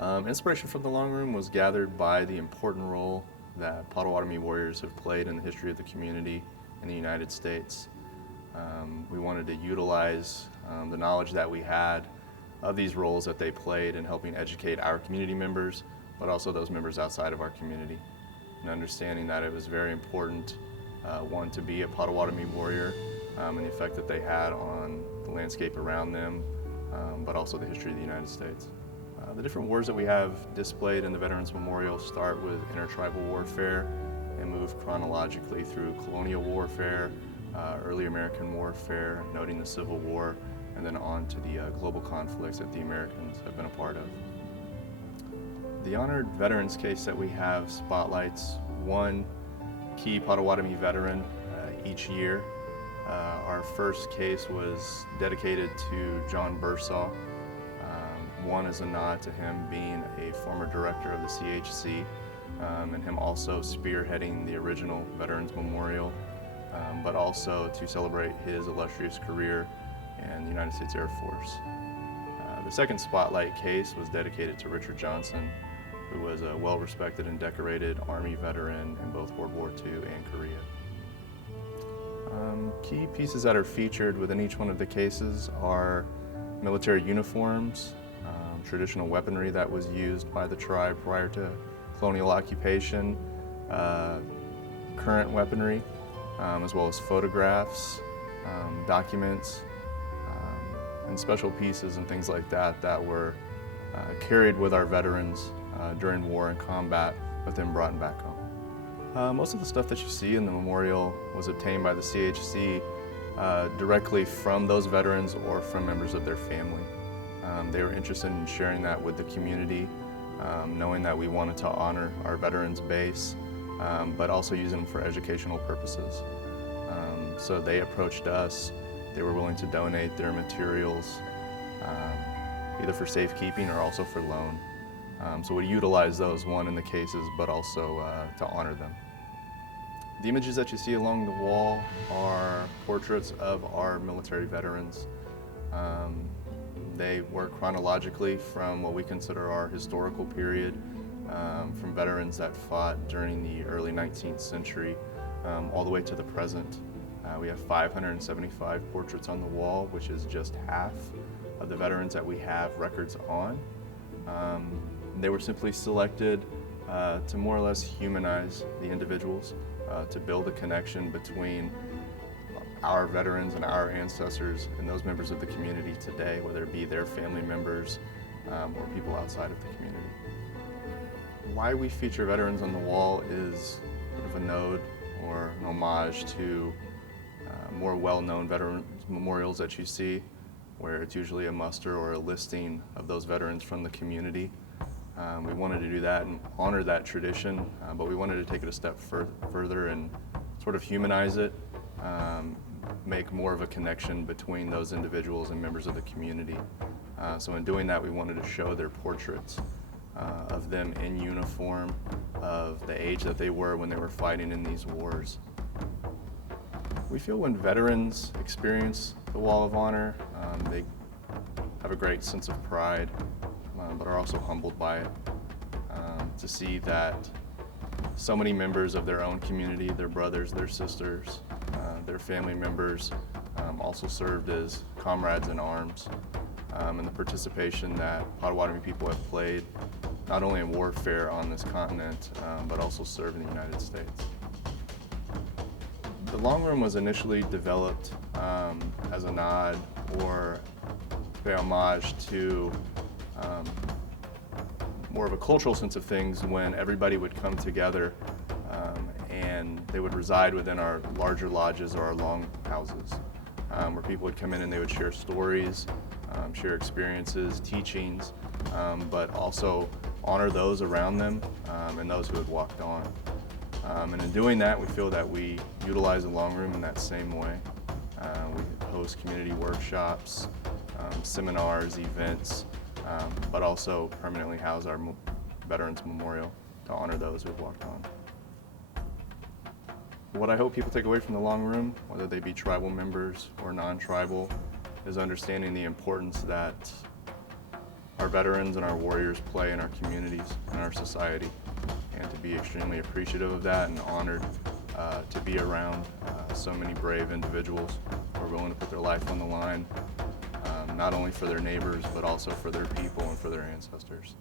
Inspiration from the long room was gathered by the important role that Potawatomi warriors have played in the history of the community in the United States. We wanted to utilize the knowledge that we had of these roles that they played in helping educate our community members, but also those members outside of our community. And understanding that it was very important, one, to be a Potawatomi warrior and the effect that they had on the landscape around them, but also the history of the United States. The different wars that we have displayed in the Veterans Memorial start with intertribal warfare and move chronologically through colonial warfare, early American warfare, noting the Civil War, and then on to the global conflicts that the Americans have been a part of. The honored veterans case that we have spotlights one key Potawatomi veteran each year. Our first case was dedicated to John Bursaw. One is a nod to him being a former director of the CHC and him also spearheading the original Veterans Memorial, but also to celebrate his illustrious career in the United States Air Force. The second spotlight case was dedicated to Richard Johnson, who was a well-respected and decorated Army veteran in both World War II and Korea. Key pieces that are featured within each one of the cases are military uniforms, traditional weaponry that was used by the tribe prior to colonial occupation, current weaponry, as well as photographs, documents, and special pieces and things like that that were carried with our veterans during war and combat, but then brought back home. Most of the stuff that you see in the memorial was obtained by the CHC directly from those veterans or from members of their family. They were interested in sharing that with the community, knowing that we wanted to honor our veterans base, but also using them for educational purposes. So they approached us. They were willing to donate their materials, either for safekeeping or also for loan. So we utilize those, one, in the cases, but also to honor them. The images that you see along the wall are portraits of our military veterans. They work chronologically from what we consider our historical period, from veterans that fought during the early 19th century, all the way to the present. We have 575 portraits on the wall, which is just half of the veterans that we have records on. They were simply selected to more or less humanize the individuals, to build a connection between our veterans and our ancestors and those members of the community today, whether it be their family members or people outside of the community. Why we feature veterans on the wall is sort of a nod or an homage to more well-known veterans memorials that you see, where it's usually a muster or a listing of those veterans from the community. We wanted to do that and honor that tradition, but we wanted to take it a step further and sort of humanize it, make more of a connection between those individuals and members of the community. So in doing that, we wanted to show their portraits of them in uniform, of the age that they were when they were fighting in these wars. We feel when veterans experience the Wall of Honor, they have a great sense of pride, but are also humbled by it. To see that so many members of their own community, their brothers, their sisters, their family members, also served as comrades in arms, and the participation that Potawatomi people have played, not only in warfare on this continent, but also served in the United States. The long room was initially developed as a nod or to pay homage to more of a cultural sense of things when everybody would come together and they would reside within our larger lodges or our long houses, where people would come in and they would share stories, share experiences, teachings, but also honor those around them and those who had walked on. And in doing that, we feel that we utilize the long room in that same way. We host community workshops, seminars, events, but also permanently house our Veterans Memorial to honor those who have walked on. What I hope people take away from the long room, whether they be tribal members or non-tribal, is understanding the importance that our veterans and our warriors play in our communities and our society, and to be extremely appreciative of that and honored to be around so many brave individuals who are willing to put their life on the line, not only for their neighbors, but also for their people and for their ancestors.